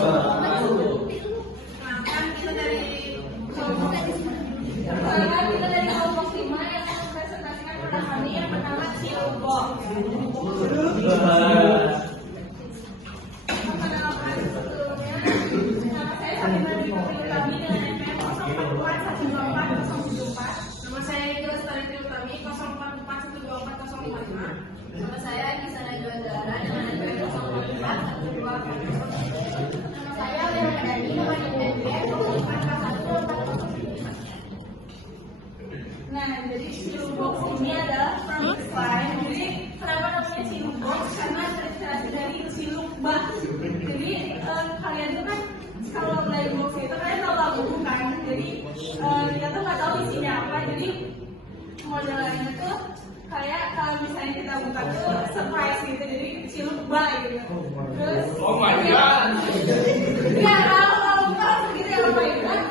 kan kita dari kelompok 5 yang mempresentasikan pada kami yang pertama Cilubok. Perkenalkan sebelumnya, nama saya Fatimah dari Utami dengan NPM 044124 Nama saya Egi Lestari Triutami 04412405. Nama saya Kisana Juandara dengan NPM 044124. Nama saya Lera Kadani dengan NPM 044124. Nah, jadi Cilubok ini adalah produk lain. Jadi kenapa namanya Cilubok? Karena terinspirasi dari Cilubak. Jadi kalian tuh kan kalau beli box itu kalian tahu lagu kan? Jadi kita tuh nggak tahu isinya apa. Jadi modelannya tuh kayak kalau misalnya kita buka tuh surprise gitu. Jadi Cilubak gitu. Terus oh my god. Ya kalau buka gitu ya oh my god.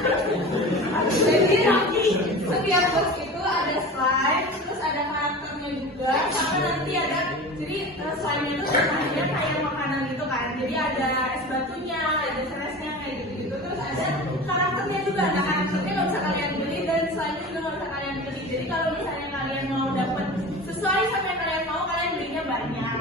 Jadi nanti setiap box itu ada slide, terus ada karakternya juga, sama nanti ada jadi slide-nya itu sebenarnya kayak makanan gitu kan. Jadi ada es batunya, ada seresnya kayak gitu-gitu. Terus ada karakternya juga. Nah karakternya nggak bisa kalian beli dan slide-nya juga nggak bisa kalian beli. Jadi kalau misalnya kalian mau dapat sesuai sama yang kalian mau, kalian belinya banyak.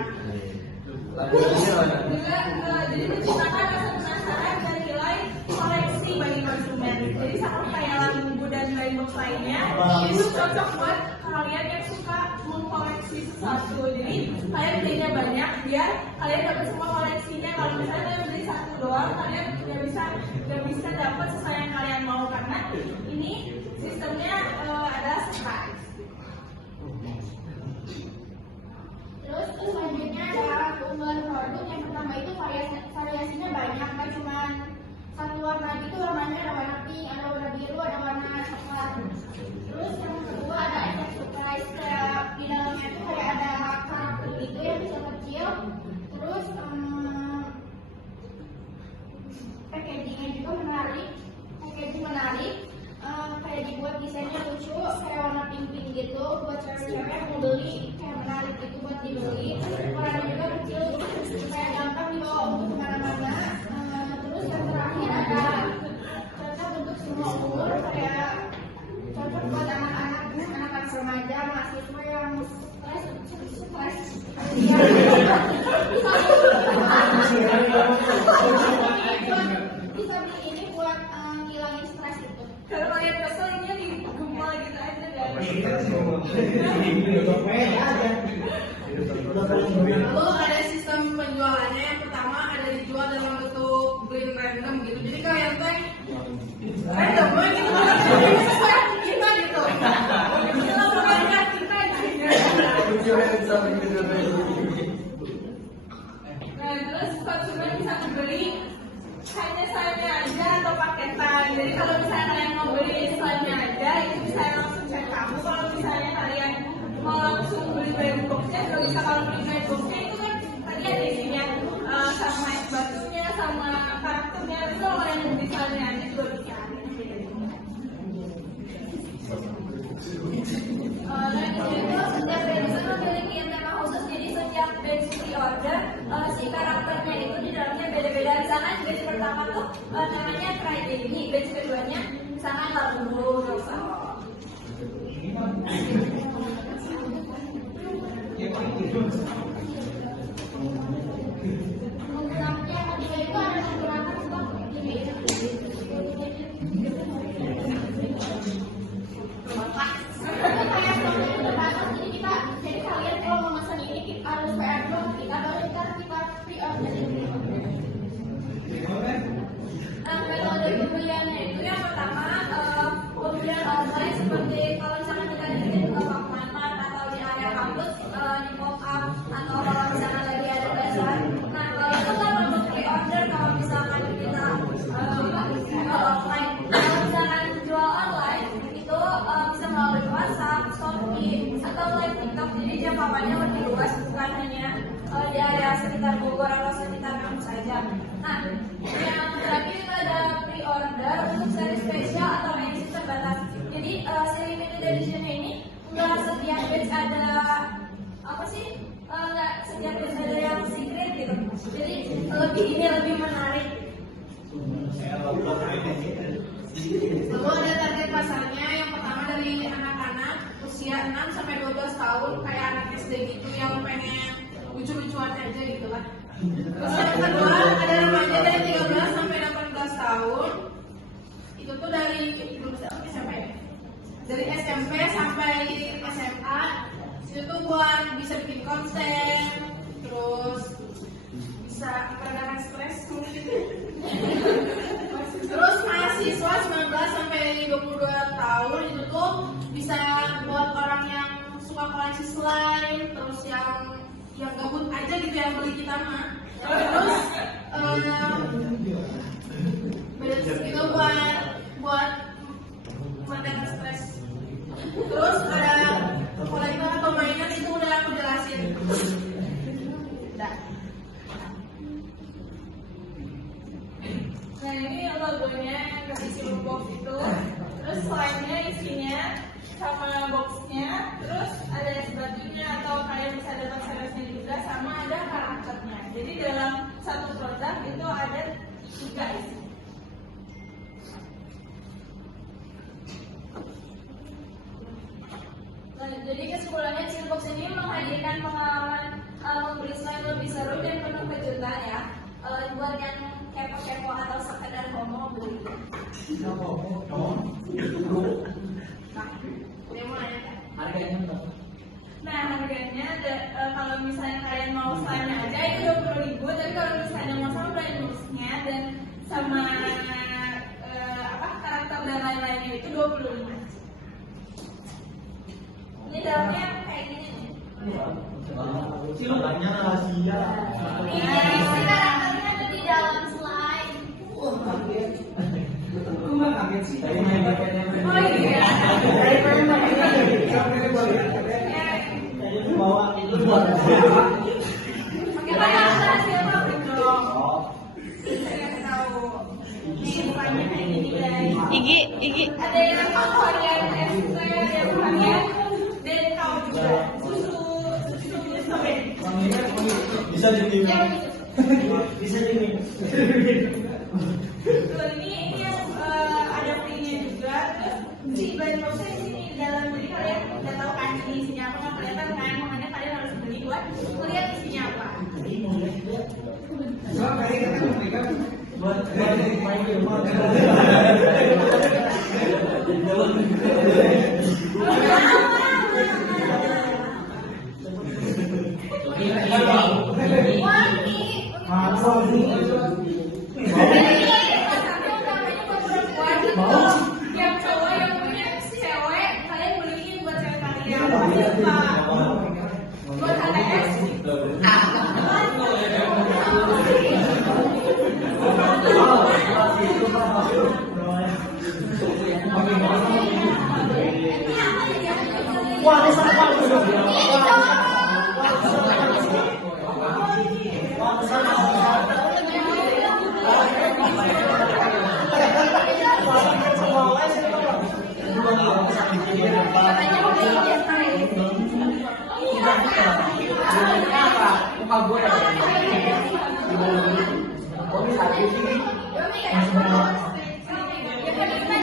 Juga jadi menciptakan rasa penasaran dan nilai koleksi bagi konsumen. Jadi sama kayak lampu dan box lainnya, itu cocok buat kalian yang suka mengkoleksi sesuatu. Jadi kalian belinya banyak biar kalian dapat semua koleksinya. Kalau misalnya kalian beli satu doang, kalian nggak bisa dapat sesuai yang kalian mau karena ini sistemnya adalah surprise. Terus selanjutnya ada keunggulan produk. Yang pertama itu variasinya banyak, kan cuma satu warna gitu. Warnanya ada warna pink, ada warna biru, ada warna coklat. Terus yang kedua ada efek surprise, kayak di dalamnya itu kayak ada karakter gitu yang bisa kecil. Terus packagingnya juga menarik, kayak dibuat desainnya lucu, kayak warna pink gitu buat cewek-cewek yang mau beli, kayak menarik gitu buat dibeli. Ukurannya juga kecil, kayak gampang dibawa untuk kemana-mana. Terus yang terakhir ada cocok untuk semua umur, kayak cocok buat anak-anak remaja, mahasiswa yang stres. Bisa beli ini buat ngilangin stres gitu. Kalau kalian kesel ini digempal gitu aja kan. Lalu ada sistem penjualannya. Yang pertama ada dijual dalam bentuk green random gitu. Jadi kalian tuh random gitu. Sesuai kita gitu. Kita pokoknya kita aja. Nah terus konsumen bisa membeli hanya slide-nya aja atau paketan. Jadi kalau misalnya kalian mau beli slide-nya aja, itu bisa langsung cek kamu. Kalau misalnya kalian mau langsung beli brand box-nya, nggak bisa. Kalau beli brand box-nya itu kan tadi ada isinya sama es batunya, sama karakternya. Itu kalau kalian beli slide-nya aja juga bisa. Dan di sini tuh setiap brand itu memiliki tema khusus. Jadi setiap batch pre-order si karakternya itu di dalamnya beda-beda. Misalkan batch pertama tuh namanya Friday, batch keduanya misalkan Lambu, Rosa. Menggunakannya ketiga itu ada menggunakan stok ini. Jadi kalian kalau mau pesan ini harus PR dulu, kita baru kita pre-order. Metode pembeliannya itu yang pertama pembelian online, seperti kalau misalkan kita di offline atau di area kampus, di pop up, atau kalau misalkan lagi ada bazar. Nah kalau itu kan untuk pre-order. Kalau misalkan kita offline, kalau misalkan jual online itu bisa melalui WhatsApp, Shopee, atau live TikTok. Jadi jangkauannya lebih luas, bukan hanya di area sekitar Bogor atau sekitar kampus saja. Nah, yang terakhir itu ada pre-order untuk seri spesial atau edisi terbatas. Jadi si limited edition-nya ini nggak setiap batch ada apa sih? Nggak setiap batch ada yang secret gitu. Jadi lebih menarik. Lalu ada target pasarnya, yang pertama dari anak-anak usia 6 sampai 12 tahun, kayak anak SD gitu yang pengen lucu-lucuan aja gitu lah. Terus yang kedua ada remaja dari 13 sampai 18 tahun. Itu tuh dari SMP. Dari SMP sampai SMA. Itu tuh buat bisa bikin konten, terus bisa meredakan stres mungkin. Terus mahasiswa 19 sampai 22 tahun itu tuh bisa buat orang yang suka koleksi slime, terus yang gabut aja gitu yang beli kita mah. Terus itu buat meredakan stres. Terus ada kolektor atau mainan itu udah aku jelasin. Udah. Nah ini logonya yang berisi box itu. Terus slide-nya isinya sama boxnya. Terus ada es batunya atau kalian bisa datang seriusnya juga, sama ada karakternya. Jadi dalam satu produk itu ada 3 isi. Jadi kesimpulannya Chillbox ini menghadirkan pengalaman membeli slime lebih seru dan penuh kejutan ya. Buat yang kepo-kepo atau sekedar homo beli. Nah harganya kalau misalnya kalian mau slime aja itu 20.000, tapi kalau misalnya mau sama brand boxnya dan sama karakter dan lain-lainnya itu 25. Ini dalamnya kayak gini nih. Dalamnya rahasia. Ini karakternya ada di dalam slide. Aku mah kaget sih. Tadi main paketnya. Oh iya. Tadi bawa itu buat siapa? Pakai karakter siapa dong? Saya tahu. Ini bukannya kayak gini guys. Igi. Ada yang varian extra, ada yang varian dan kau juga susu bisa diminum. Bisa diminum. Ini yang ada free-nya juga. Terus si brand boxnya di sini dalam, jadi kalian udah tahu kan ini isinya apa, nggak kelihatan kan, makanya kalian harus beli buat melihat isinya apa. Buat main di rumah. Yang cowok yang punya cewek, kalian beliin buat cewek kalian. Buat HTS. Wah, ini apa?